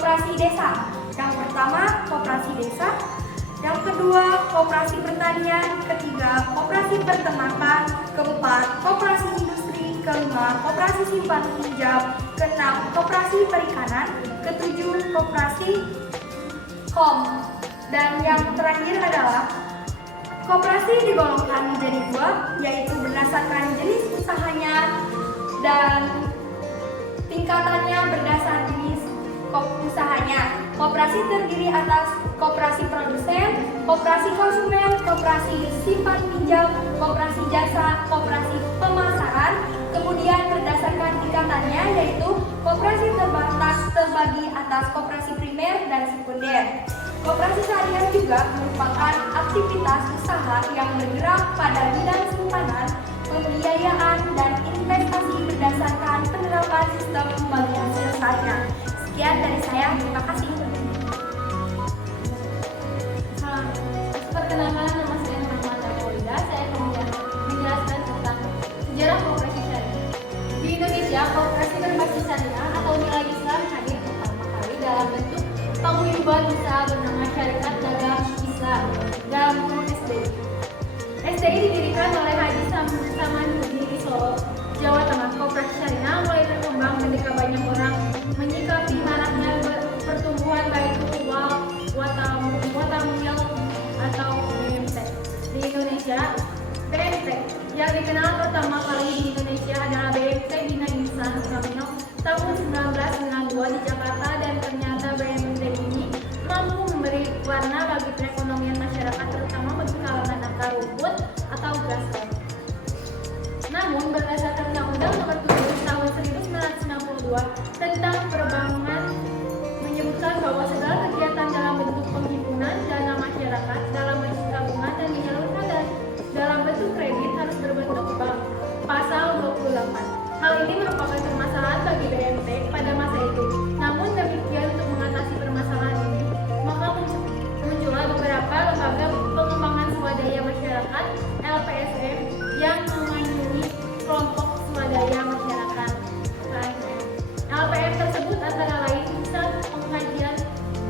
koperasi desa. Yang pertama, koperasi desa. Yang kedua, koperasi pertanian. Ketiga, koperasi peternakan. Keempat, koperasi industri. Kelima, koperasi simpan pinjam. Keenam, koperasi perikanan. Ketujuh, koperasi kom. Dan yang terakhir adalah koperasi digolongkan menjadi dua, yaitu berdasarkan jenis usahanya dan tingkatannya berdasar jenis usahanya. Koperasi terdiri atas koperasi produsen, koperasi konsumen, koperasi simpan pinjam, koperasi jasa, koperasi pemasaran. Kemudian berdasarkan tingkatannya yaitu koperasi terbatas terbagi atas koperasi primer dan sekunder. Koperasi syariah juga merupakan aktivitas usaha yang bergerak pada bidang simpanan, pembiayaan, dan investasi berdasarkan penerapan sistem pembagian hasil syariah. Sekian dari saya, terima kasih. Perkenalkan, nama saya Muhammad Aulida. Saya akan menjelaskan tentang sejarah koperasi syariah. Di Indonesia, koperasi berbasis syariah atau nilai Islam hadir pertama kali dalam bentuk paguyuban usaha bernama Syarikat Dagang Islam dalam kurun SDI. SDI didirikan oleh Haji Samanhudi di Solo, Jawa Tengah. Koperasi syariah mulai berkembang ketika banyak orang menyikapi maraknya pertumbuhan baik itu watamil atau BMT. Di Indonesia, BMT yang dikenal pertama kali di Indonesia adalah BMT Bina Insan Kamino tahun 1992 di Jakarta, dan ternyata BMT ini mampu memberi warna bagi perekonomian masyarakat, terutama bagi kalangan akar rumput atau grassroots. Namun berdasarkan Undang-Undang Nomor 7 Tahun 1992 tentang Perbankan menyebutkan bahwa segala kegiatan dalam bentuk penghimpunan dana masyarakat dalam bentuk tabungan dan menyalurkan dalam bentuk kredit harus berbentuk bank. Pasal 28. Hal ini merupakan permasalahan bagi BMT pada masa itu. Namun demikian, untuk mengatasi permasalahan ini, maka muncullah beberapa lembaga pengembangan swadaya masyarakat (LPSM) yang memayungi kelompok swadaya masyarakat (KSM). LPM tersebut antara lain Pusat Pengkajian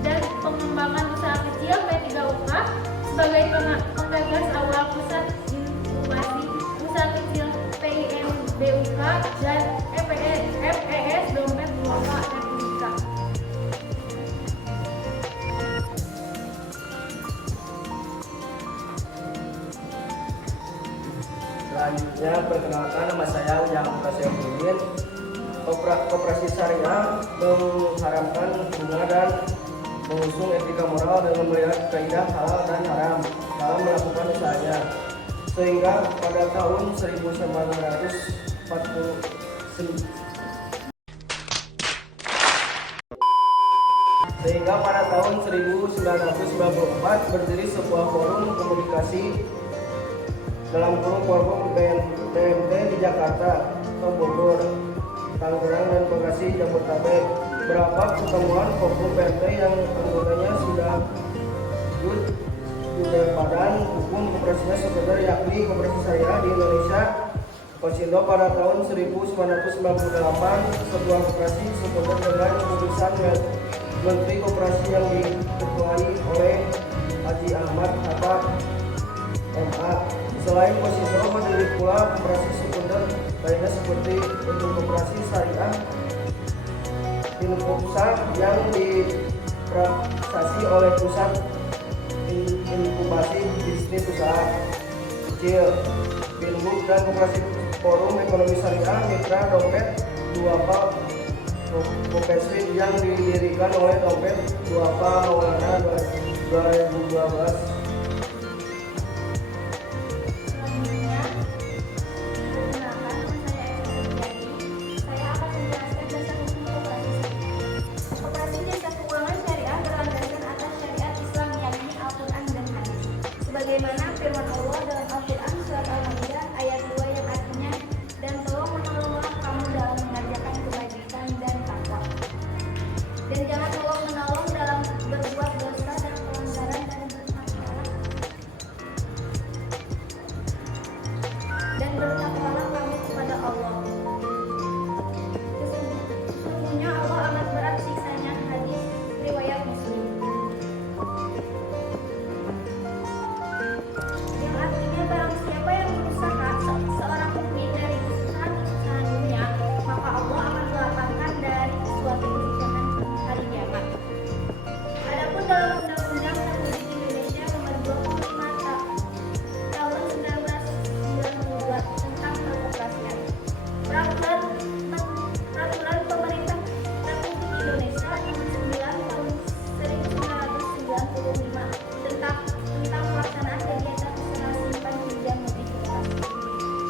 dan Pengembangan Usaha Kecil P3UK sebagai penggagas awal Pusat Inkubasi Usaha Kecil PIMBUK dan FES Dompet Duaka Republika. Selanjutnya, perkenalkan, nama saya Ujang Praseoudin. Koperasi syariah mengharamkan bunga dan mengusung etika moral dan melihat kaidah halal dan haram dalam melakukan usahanya. Sehingga pada tahun 1994 berdiri sebuah forum komunikasi dalam kurung forum BMT di Jakarta, Bogor, Tangerang, dan Bekasi, Jabodetabek. Beberapa pertemuan forum BMT yang anggotanya sudah badan hukum koperasinya sekunder, yakni Koperasi Syariah di Indonesia Kosindo pada tahun 1998, sebuah koperasi sekunder dengan keputusan Menteri Koperasi yang diketuai oleh Haji Ahmad Hatta MA. Selain Kosindo, berdiri pula koperasi sekunder lainnya seperti bentuk koperasi syariah Inkubsat yang diprasasi oleh Pusat Inkubasi Bisnis Usaha Kecil Binbuk, dan koperasi Forum Ekonomi Syariah Mitra Dompet Duafa Kopeswit yang didirikan oleh Dompet Duafa Maulana 2012. Sebagaimana firman Allah dalam Al-Quran surat Al-Maidah ayat 2 yang artinya, dan tolong menolonglah kamu dalam mengerjakan kebajikan dan takwa. Dan jangan tolong menolong dalam berbuat dosa dan pelanggaran dan bermasalah dalam Undang-Undang Republik Indonesia Nomor 25 Tahun 1992 tentang Kekoperasian. Peraturan Pemerintah Republik Indonesia Nomor 9 Tahun 1995 tentang pelaksanaan kegiatan usaha simpan pinjam lebih keras.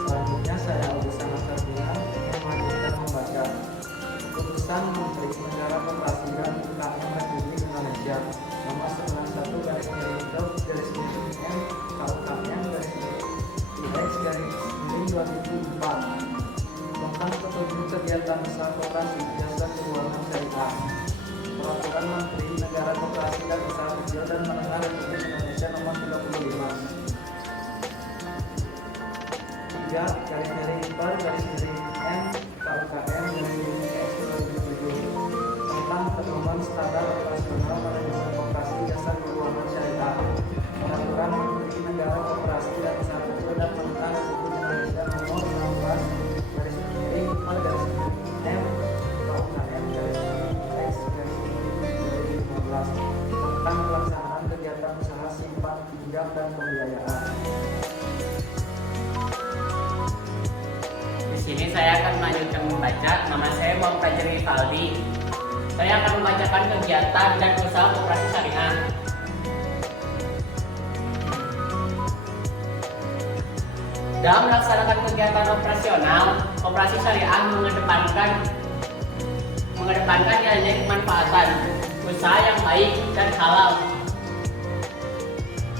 Selanjutnya saya Agus Sangat Sarbian yang melanjutkan membaca Keputusan Menteri Negara Koperasi dan UKM Republik Indonesia Nomor 91/M KUKM-IX/2004 tentang petunjuk kegiatan usaha koperasi jasa keuangan syariah. Peraturan Menteri Negara Koperasi dan Usaha Kecil dan Menengah Republik Indonesia Nomor 35 3/M KUKM-IX/2007 tentang pedoman standar operasional manajemen koperasi jasa keuangan syariah. Peraturan Menteri Negara Koperasi dan Usaha Kecil dan Menengah Republik Indonesia Nomor 16/M KUKM-IX/2015 tentang pelaksanaan kegiatan usaha simpan pinjam dan pembiayaan. Di sini saya akan melanjutkan membaca. Nama saya Muhammad Fajar Rivaldi. Saya akan membacakan kegiatan dan usaha koperasi syariah. Dalam melaksanakan kegiatan operasional, koperasi syariah mengedepankan nilai kemanfaatan, usaha yang baik dan halal,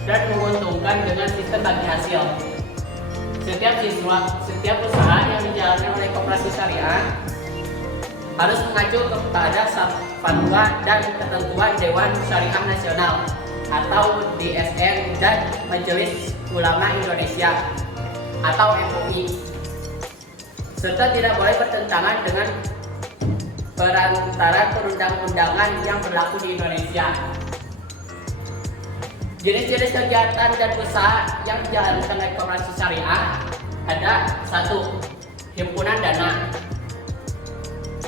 dan menguntungkan dengan sistem bagi hasil. Setiap usaha yang dijalankan oleh koperasi syariah harus mengacu kepada fatwa dan ketentuan Dewan Syariah Nasional atau DSN dan Majelis Ulama Indonesia atau MUI, serta tidak boleh bertentangan dengan perantaran perundang-undangan yang berlaku di Indonesia. Jenis-jenis kegiatan dan usaha yang dijalankan oleh koperasi syariah ada: 1. Himpunan dana.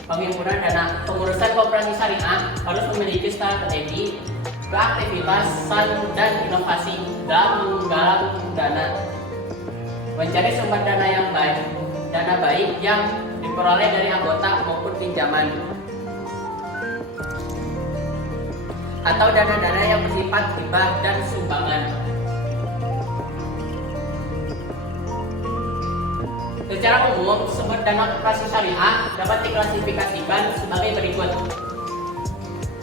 Penghimpunan dana. Pengurusan koperasi syariah harus memiliki strategi, keaktifitasan dan inovasi dalam menggalang dana, mencari sumber dana yang baik, dana baik yang diperoleh dari anggota maupun pinjaman, atau dana-dana yang bersifat hibah dan sumbangan. Secara umum, sumber dana koperasi syariah dapat diklasifikasikan sebagai berikut.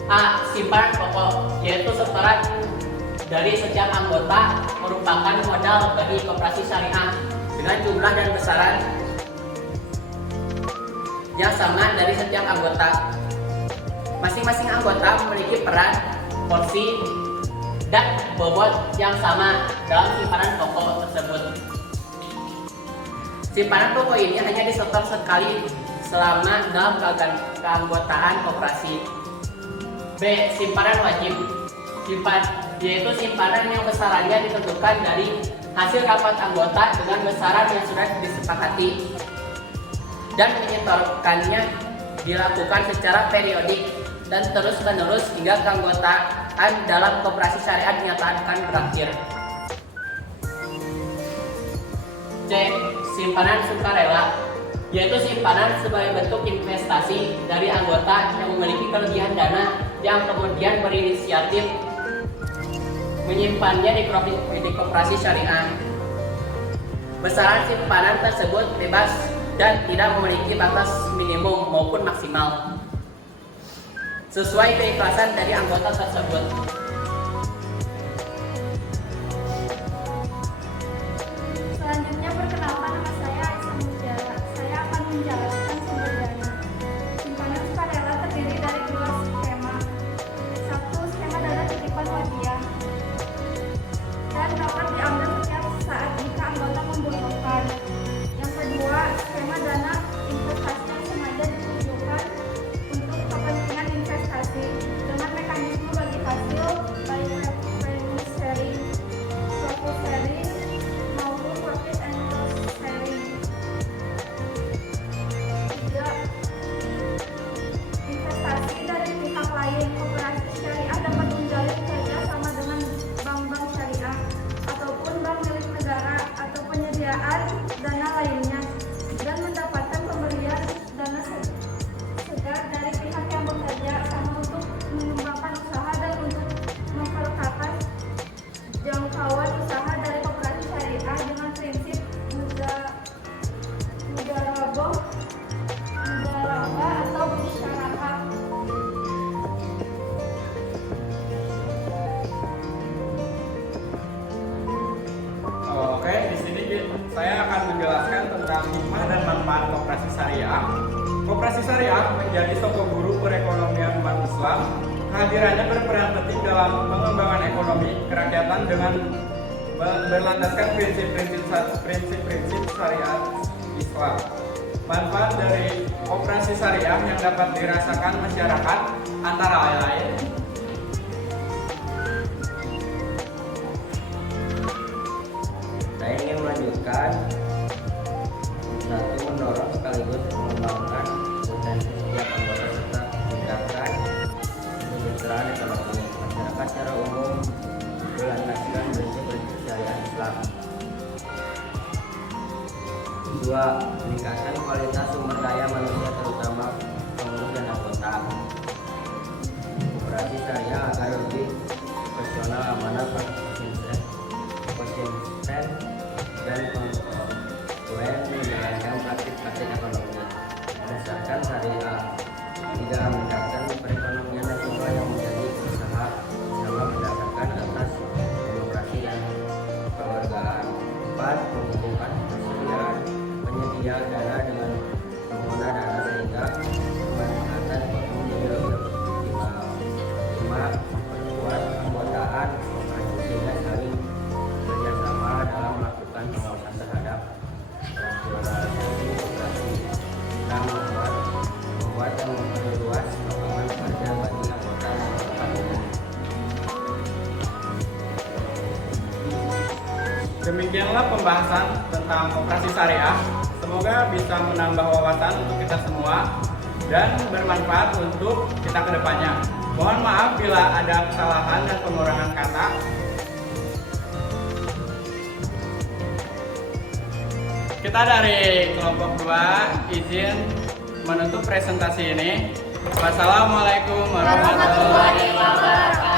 A. Simpanan pokok, yaitu setoran dari setiap anggota merupakan modal bagi koperasi syariah dengan jumlah dan besaran yang sama dari setiap anggota. Masing-masing anggota memiliki peran, porsi, dan bobot yang sama dalam simpanan pokok tersebut. Simpanan pokok ini hanya disetor sekali selama dalam keanggotaan koperasi. B. Simpanan wajib, yaitu simpanan yang besarannya ditentukan dari hasil rapat anggota dengan besaran yang sudah disepakati dan menyetorkannya dilakukan secara periodik dan terus-menerus hingga keanggotaan dalam koperasi syariah dinyatakan berakhir. C. Simpanan sukarela, yaitu simpanan sebagai bentuk investasi dari anggota yang memiliki kelebihan dana yang kemudian berinisiatif menyimpannya di koperasi syariah. Besaran simpanan tersebut bebas dan tidak memiliki batas minimum maupun maksimal, sesuai keikhlasan dari anggota tersebut. Selanjutnya, perkenalkan, nama saya Aisyah Mujara. Saya akan menjelaskan sumber dana. Simpanan sukarela terdiri dari dua skema. 1. Skema dana titipan wadiah dan dapat diambil setiap saat jika anggota membutuhkan. Yang kedua, skema dana investasi yang sengaja ditujukan untuk kepentingan investasi dengan mekanisme bagi hasil tentang hikmah dan manfaat koperasi syariah. Koperasi syariah menjadi sokok guru perekonomian umat Islam. Kehadirannya berperan penting dalam pengembangan ekonomi kerakyatan dengan berlandaskan prinsip-prinsip syariat Islam. Manfaat dari koperasi syariah yang dapat dirasakan masyarakat antara lain saya ingin melanjutkan satu, mendorong sekaligus mengembangkan potensi setiap anggota serta meningkatkan kesejahteraan ekonomi masyarakat secara umum berlandaskan prinsip-prinsip syariat Islam. Dua, meningkatkan kualitas sumber daya manusia terutama pengurus dan anggota. Koperasi syariah agar lebih profesional, amanah, konsisten dan konsekuen menjalankan praktik-praktik ekonomi berdasarkan syariah. Tiga, meningkatkan perekonomian nasional yang menjadi usaha sama berdasarkan asas demokrasi dan kewargaan. Empat, menghubungkan penyedia dana dengan pengguna dana sehingga pemanfaatan ekonomi menjadi lebih optimal. Lima, memperkuat keanggotaan koperasi sehingga saling bekerjasama dalam melakukan pengawasan terhadap rasionalisasi koperasi. Enam, membuat dan memperluas lapangan kerja bagi anggota masyarakat umum. Demikianlah pembahasan tentang koperasi syariah. Semoga bisa menambah wawasan untuk kita semua dan bermanfaat untuk kita ke depannya. Mohon maaf bila ada kesalahan dan pengurangan kata. Kita dari kelompok 2 izin menutup presentasi ini. Wassalamualaikum warahmatullahi wabarakatuh.